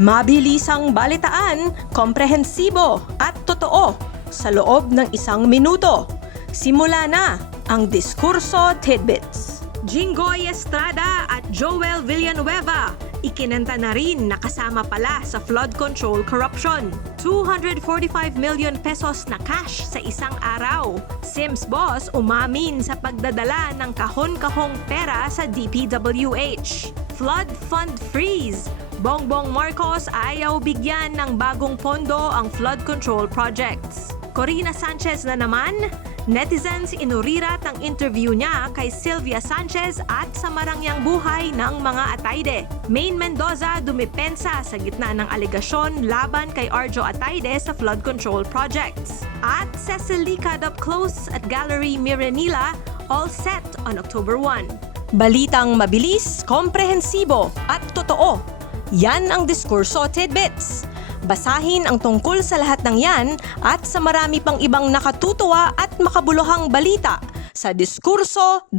Mabilisang balitaan, komprehensibo at totoo sa loob ng 1 minuto. Simula na ang Diskurso Tidbits. Jinggoy Estrada at Joel Villanueva ikinanta na rin na kasama pala sa flood control corruption. 245 million pesos na cash sa isang araw. SYMS boss umamin sa pagdadala ng kahon-kahong pera sa DPWH. Flood fund freeze. Bongbong Marcos ayaw bigyan ng bagong pondo ang flood control projects. Korina Sanchez na naman. Netizens inurirat ang interview niya kay Sylvia Sanchez at sa marangyang buhay ng mga Atayde. Maine Mendoza dumipensa sa gitna ng alegasyon laban kay Arjo Atayde sa flood control projects. At Cecile Licad Up Close at Gallery Miranila all set on October 1. Balitang mabilis, komprehensibo at totoo. Yan ang Diskurso Tidbits. Basahin ang tungkol sa lahat ng yan at sa marami pang ibang nakatutuwa at makabuluhang balita sa diskurso.ph.